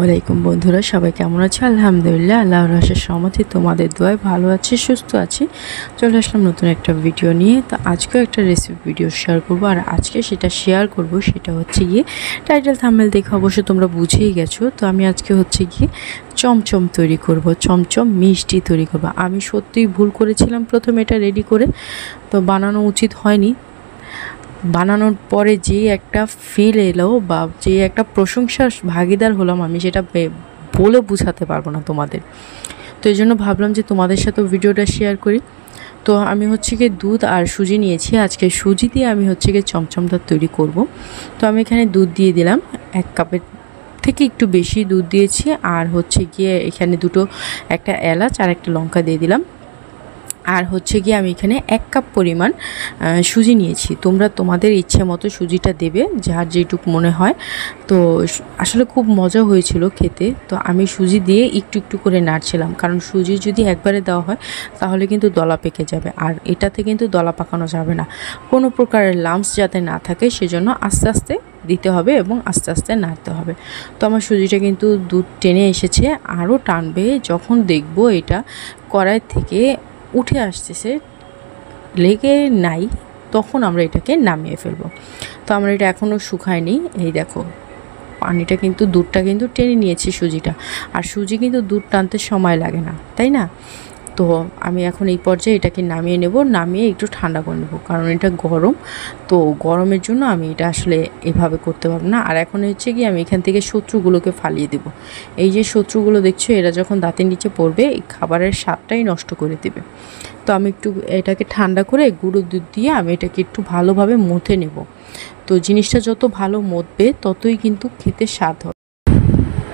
আসসালামু আলাইকুম বন্ধুরা, সবাই কেমন আছে? আলহামদুলিল্লাহ, আল্লাহর অশেষ রহমতে তোমাদের দোয়ায় ভালো আছি, সুস্থ আছি। চলে আসলাম নতুন একটা ভিডিও নিয়ে। তো আজকেও একটা রেসিপি ভিডিও শেয়ার করব, আর আজকে সেটা শেয়ার করব সেটা হচ্ছে গিয়ে টাইটেল থাম্বনেল দেখে অবশ্য তোমরা বুঝেই গেছো। তো আমি আজকে হচ্ছে গিয়ে চমচম তৈরি করব, চমচম মিষ্টি তৈরি করব। আমি সত্যিই ভুল করেছিলাম প্রথমে এটা রেডি করে, তো বানানো উচিত হয়নি। বানানোর পরে যে একটা ফিল এলো বা যে একটা প্রশংসার ভাগিদার হলাম আমি, সেটা বলে বোঝাতে পারবো না তোমাদের। তো এই জন্য ভাবলাম যে তোমাদের সাথেও ভিডিওটা শেয়ার করি। তো আমি হচ্ছে গিয়ে দুধ আর সুজি নিয়েছি। আজকে সুজি দিয়ে আমি হচ্ছে গিয়ে চমচমটা তৈরি করব। তো আমি এখানে দুধ দিয়ে দিলাম, 1 কাপের থেকে একটু বেশি দুধ দিয়েছি। আর হচ্ছে গিয়ে এখানে একটা এলাচ আর একটা লঙ্কা দিয়ে দিলাম। আর হচ্ছে গিয়ে আমি এখানে 1 কাপ পরিমাণ সুজি নিয়েছি। তোমরা তোমাদের ইচ্ছে মতো সুজিটা দেবে, যার যেটুকু মনে হয়। তো আসলে খুব মজা হয়েছিল খেতে। তো আমি সুজি দিয়ে একটু একটু করে নাড়ছিলাম, কারণ সুজি যদি একবারে দেওয়া হয় তাহলে কিন্তু দলা পেকে যাবে, আর এটাতে কিন্তু দলা পাকানো যাবে না। কোনো প্রকারের লাম্পস যাতে না থাকে সেজন্য আস্তে আস্তে দিতে হবে এবং আস্তে আস্তে নাড়তে হবে। তো আমার সুজিটা কিন্তু দুধ টেনে এসেছে, আরও টানবে। যখন দেখবো এটা কড়াই থেকে উঠে আসতেছে, লেগে নাই, তখন আমরা এটাকে নামিয়ে ফেলবো। তো আমরা এটা এখনও শুকায়নি। এই দেখো, পানিটা কিন্তু, দুধটা কিন্তু টেনে নিয়েছি সুজিটা। আর সুজি কিন্তু দুধ টানতে সময় লাগে না, তাই না? তো আমি এখন এই পর্যায়ে এটাকে নামিয়ে নেব, নামিয়ে একটু ঠান্ডা করে নেব, কারণ এটা গরম। তো গরমের জন্য আমি এটা আসলে এভাবে করতে পারবো না। আর এখন হচ্ছে কি, আমি এখান থেকে শত্রুগুলোকে ফালিয়ে দেব। এই যে শত্রুগুলো দেখছো, এরা যখন দাঁতের নিচে পড়বে এই খাবারের স্বাদটাই নষ্ট করে দেবে। তো আমি একটু এটাকে ঠান্ডা করে গুঁড়ো দুধ দিয়ে আমি এটাকে একটু ভালোভাবে মথে নেব। তো জিনিসটা যত ভালো মথবে ততই কিন্তু খেতে স্বাদ হবে।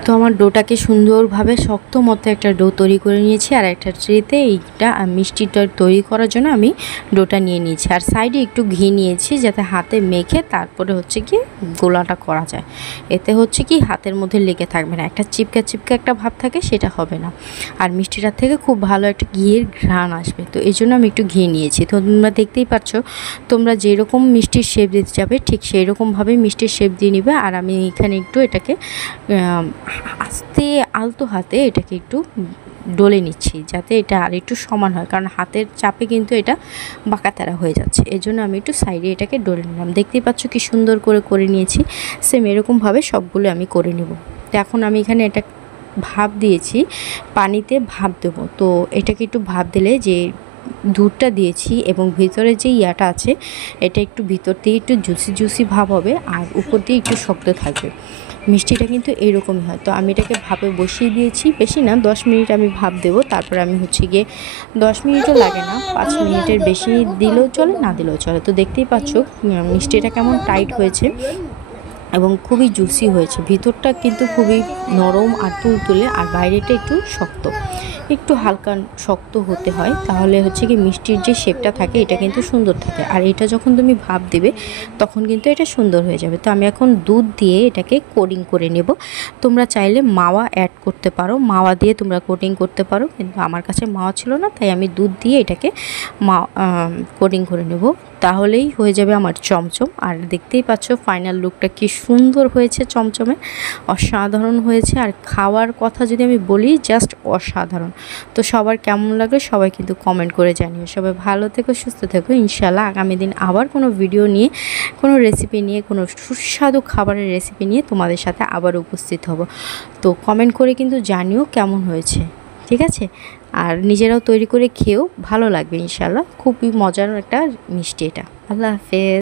তো আমার ডোটাকে সুন্দরভাবে শক্ত মতো একটা ডো তৈরি করে নিয়েছি, আর একটা ট্রেতে এইটা মিষ্টিটা তৈরি করার জন্য আমি ডোটা নিয়ে নিয়েছি। আর সাইডে একটু ঘি নিয়েছি, যাতে হাতে মেখে তারপরে হচ্ছে কি গোলাটা করা যায়। এতে হচ্ছে কি হাতের মধ্যে লেগে থাকবে না, একটা চিপকা চিপকা একটা ভাব থাকে, সেটা হবে না। আর মিষ্টিটার থেকে খুব ভালো একটা ঘিয়ের ঘ্রাণ আসবে। তো এই জন্য আমি একটু ঘি নিয়েছি। তো তোমরা দেখতেই পাচ্ছ, তোমরা যেরকম মিষ্টির শেপ দিতে যাবে ঠিক সেই রকমভাবেই মিষ্টির শেপ দিয়ে নিবে। আর আমি এখানে একটু এটাকে আস্তে আলতো হাতে এটাকে একটু ডলে নিচ্ছি, যাতে এটা আর একটু সমান হয়, কারণ হাতের চাপে কিন্তু এটা বাঁকাতেরা হয়ে যাচ্ছে। এই জন্য আমি একটু সাইডে এটাকে ডলে নিলাম। দেখতেই পাচ্ছ কি সুন্দর করে নিয়েছি। সেম এরকমভাবে সবগুলো আমি করে নেব। তো এখন আমি এখানে এটা ভাপ দিয়েছি, পানিতে ভাপ দেবো। তো এটাকে একটু ভাপ দিলে যে দুধটা দিয়েছি এবং ভিতরে যে ইয়াটা আছে, এটা একটু ভিতর দিয়ে একটু জুসি ভাব হবে, আর উপর দিয়ে একটু শক্ত থাকবে। মিষ্টিটা কিন্তু এইরকমই হয়। তো আমি এটাকে ভাপে বসিয়ে দিয়েছি, বেশি না, 10 মিনিট আমি ভাপ দেবো। তারপর আমি হচ্ছে গিয়ে 10 মিনিটও লাগে না, 5 মিনিটের বেশি দিলেও চলে, না দিলেও চলে। তো দেখতেই পাচ্ছ মিষ্টিটা কেমন টাইট হয়েছে এবং খুবই জুসি হয়েছে। ভিতরটা কিন্তু খুবই নরম আর তুলতুলে, আর বাইরেটা একটু শক্ত, একটু হালকা শক্ত হতে হয়, তাহলে হচ্ছে কি মিষ্টির যে শেপটা থাকে এটা কিন্তু সুন্দর থাকে। আর এটা যখন তুমি ভাপ দেবে তখন কিন্তু এটা সুন্দর হয়ে যাবে। তো আমি এখন দুধ দিয়ে এটাকে কোটিং করে নেব। তোমরা চাইলে মাওয়া অ্যাড করতে পারো, মাওয়া দিয়ে তোমরা কোটিং করতে পারো, কিন্তু আমার কাছে মাওয়া ছিল না, তাই আমি দুধ দিয়ে এটাকে কোটিং করে নেব। তাহলেই হয়ে যাবে আমার চমচম। আর দেখতেই পাচ্ছ ফাইনাল লুকটা কি সুন্দর হয়েছে, চমচমে অসাধারণ হয়েছে। আর খাওয়ার কথা যদি আমি বলি, জাস্ট অসাধারণ। তো সবার কেমন লাগলো সবাই কিন্তু কমেন্ট করে জানিও। সবাই ভালো থেকো, সুস্থ থেকো। ইনশাল্লাহ আগামী দিন আবার কোনো ভিডিও নিয়ে, কোনো রেসিপি নিয়ে, কোনো সুস্বাদু খাবারের রেসিপি নিয়ে তোমাদের সাথে আবার উপস্থিত হব। তো কমেন্ট করে কিন্তু জানিও কেমন হয়েছে, ঠিক আছে? আর নিজেরাও তৈরি করে খেয়েও ভালো লাগবে ইনশাল্লাহ। খুবই মজার একটা মিষ্টি এটা। আল্লাহ হাফেজ।